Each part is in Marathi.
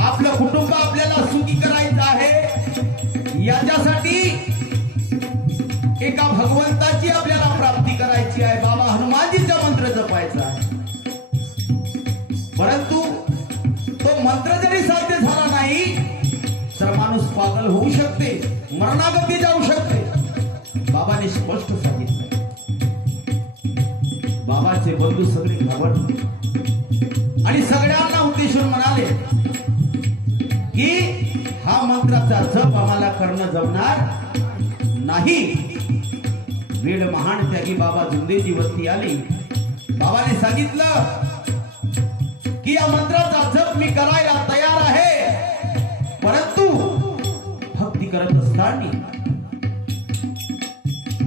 आपलं कुटुंब आपल्याला सुखी करायचं आहे. याच्यासाठी एका भगवंताची आपल्याला प्राप्ती करायची आहे. बाबा हनुमानजीचा मंत्र जपायचा आहे. परंतु तो मंत्र जरी साध्य झाला नाही तर माणूस पागल होऊ शकते मरणागती जाऊ शकते. बाबाने स्पष्ट सांगितलं. बाबाचे बंधू सगळे घाबरले. आणि सगळ्यांना उद्देशून म्हणाले की हा मंत्राचा जप आम्हाला करणं जमणार नाही. वेळ महान त्यागी बाबा जुंदेजी वरती आली. बाबाने सांगितलं की या मंत्राचा जप मी करायला तयार आहे. परंतु भक्ती करत असताना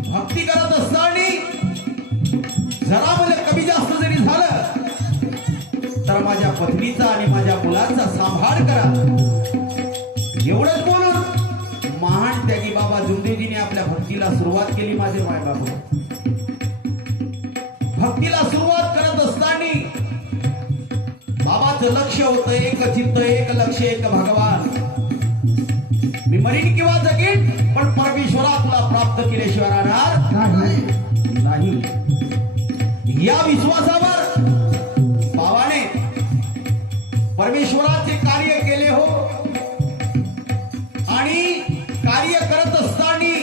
भक्ती करत असताना जरा तर माझ्या पत्नीचा आणि माझ्या मुलाचा सांभाळ करा. एवढंच बोलून महान त्यागी बाबा जुंदेजीने आपल्या भक्तीला सुरुवात केली माझे माय बाबू. भक्तीला सुरुवात करत असताना बाबाचं लक्ष होतं एक चित्त एक लक्ष एक भगवान. मी मरीन किंवा जगीन पण परमेश्वरा तुला प्राप्त केल्याशिवाय राहणार नाही. या विश्वासावर परमेश्वराचे कार्य केले हो. आणि कार्य करत असताना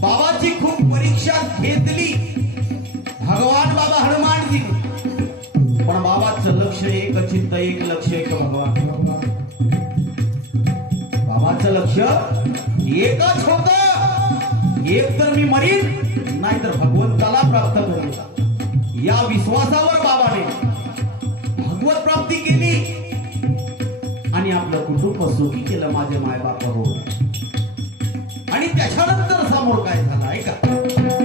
बाबाची खूप परीक्षा घेतली. भगवान बाबा हनुमानजी. पण बाबाचं लक्ष एक चित्त एक लक्ष एक भगवान. बाबाचं लक्ष एकच होत. एक तर मी मरीन नाहीतर भगवंताला प्राप्त करू या विश्वासावर बाबाने भगवत प्राप्ती केली. आणि आपलं कुटुंब सुखी केलं माझे मायबाप हो. आणि त्याच्यानंतर समोर काय झालं ऐका.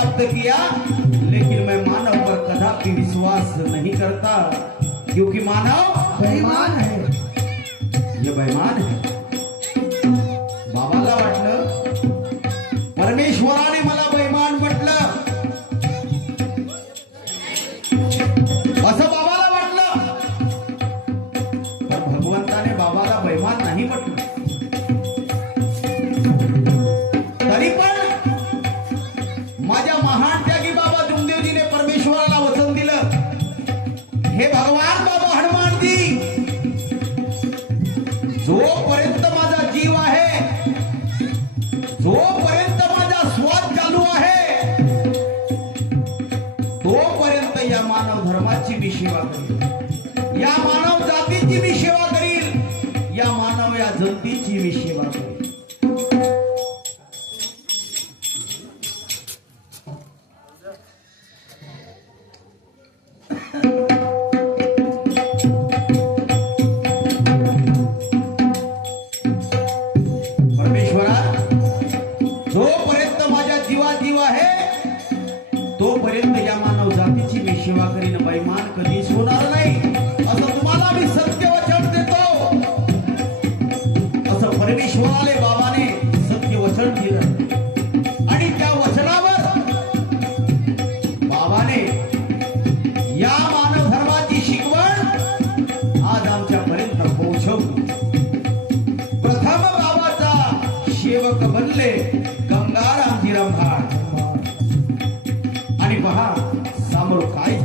प्राप्त किया लेकिन मैं मानव पर कदापि विश्वास नहीं करता क्योंकि मानव बेईमान है। ये बेईमान है। सेवा करील या मानव जातीची मी सेवा करील या मानव या जनतेची मी सेवा करील पहा सामोर काय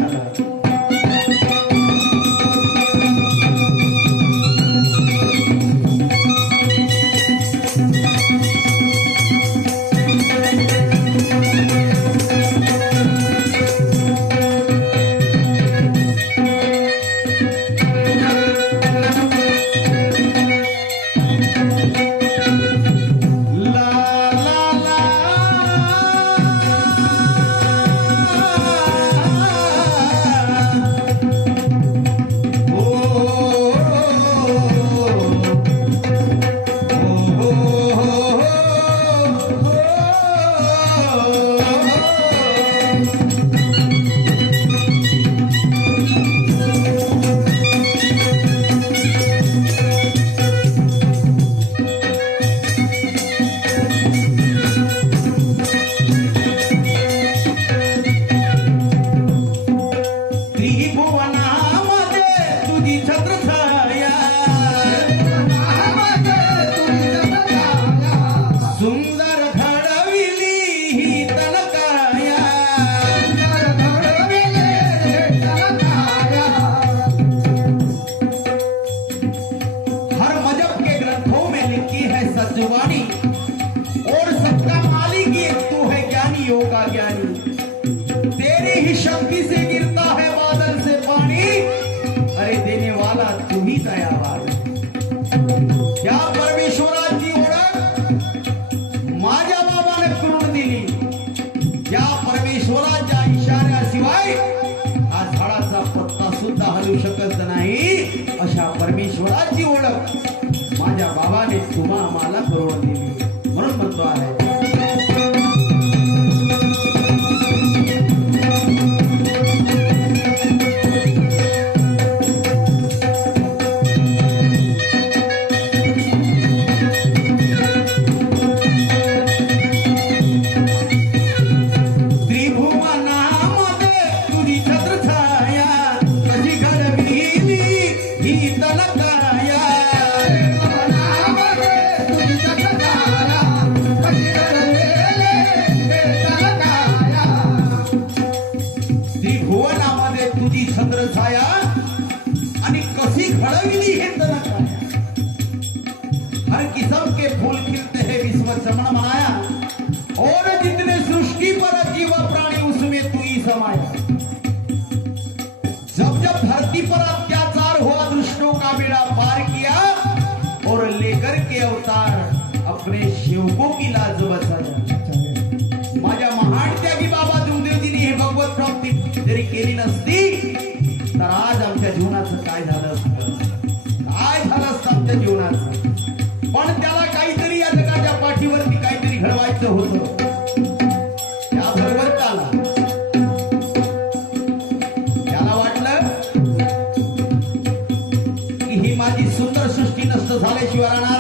You you, Arana.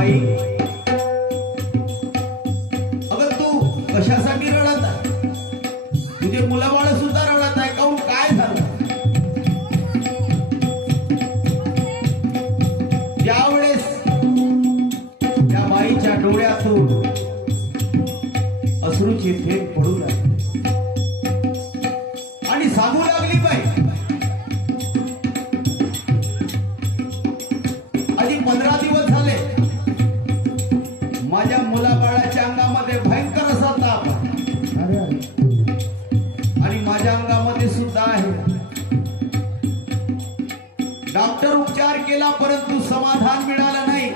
Bye. समाधान मिळालं नाही.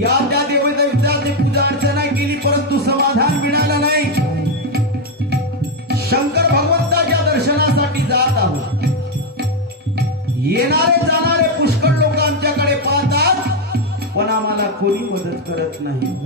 या त्या देवदेवतांनी पूजा अर्चना केली परंतु समाधान मिळालं नाही. शंकर भगवंताच्या दर्शनासाठी जात आहोत. येणारे जाणारे पुष्कळ लोक आमच्याकडे पाहतात पण आम्हाला कोणी मदत करत नाही.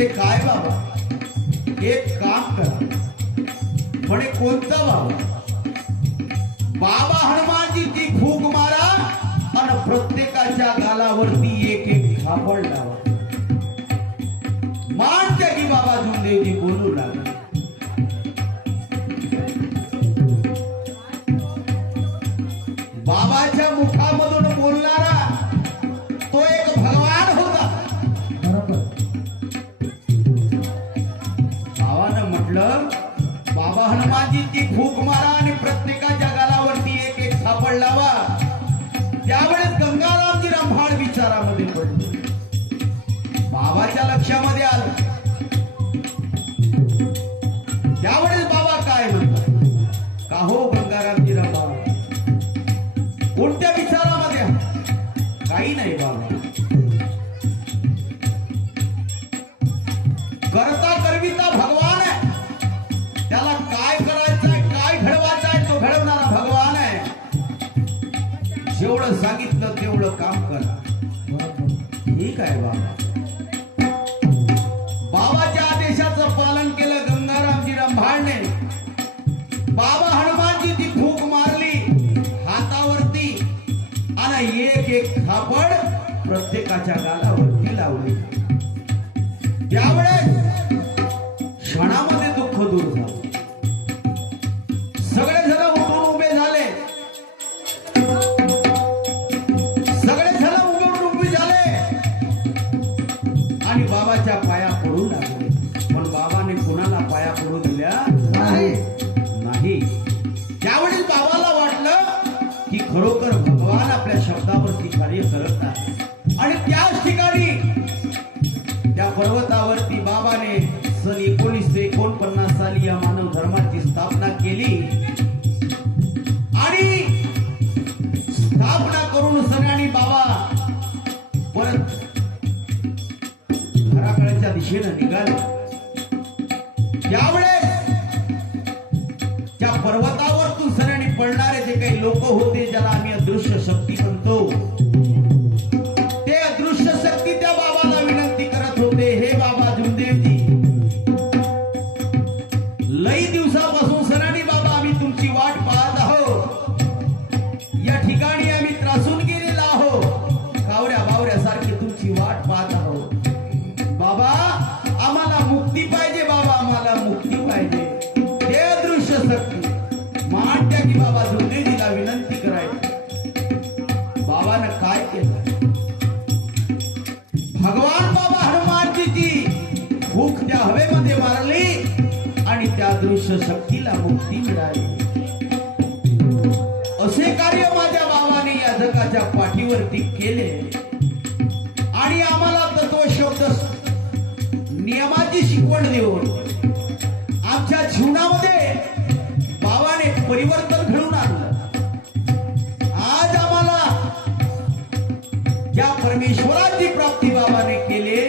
ते काय बाबा? एक काम करा. म्हणे कोणता बाबा? बाबा हनुमानजीची फूक मारा आणि प्रत्येकाच्या गालावरती एक एक खापड लावा. मानते की बाबा जुमदेवजी बोलू लागले. बाबाच्या मुखामधून फूक मारा आणि प्रत्येकाच्या गालावरती एक एक थापड लावा. त्यावेळेस गंगारामजी रंभाड विचारामध्ये पडले. बाबाच्या लक्षामध्ये आलं. त्यावेळेस बाबा काय म्हणतात? का हो गंगारामजी रंभाड कोणत्या विचारामध्ये काही नाही बाबा. तेवढं काम करा. ठीक आहे बाबा. बाबाच्या आदेशाचं पालन केलं गंगारामजी रंभाळने बाबा हनुमानजी ती फूक मारली हातावरती आणि एक एक थापड प्रत्येकाच्या गालावर कार्य करत नाही आणि त्याच ठिकाणी त्या पर्वतावरती बाबाने सन एकोणीसशे एकोणपन्नास साली या मानव धर्माची स्थापना केली. आणि स्थापना करून सगळ्यांनी बाबा परत घराकडच्या दिशेनं निघाले. त्यावेळेस त्या पर्वतावरतून सगळ्यांनी पडणारे जे काही लोक होते ज्याला आम्ही अदृश्य शक्ती म्हणतो जबरदस्त नियमाची शिकवण देऊन आमच्या जीवनामध्ये बाबाने परिवर्तन घडून आणलं. आज आम्हाला ज्या परमेश्वराची प्राप्ती बाबाने केली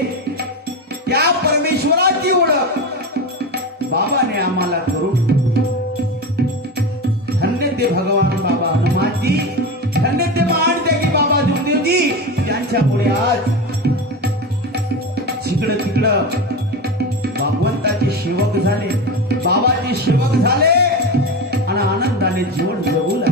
त्या परमेश्वराची ओळख बाबाने आम्हाला करून धन्य ते भगवान बाबा हनुमानजी धन्य ते महान त्यागी बाबा जुमदेवजी यांच्यामुळे आज इकडं तिकडं. भगवंताचे शिवक झाले बाबाचे शिवक झाले. आणि आनंदाने जीवन जगू लागले.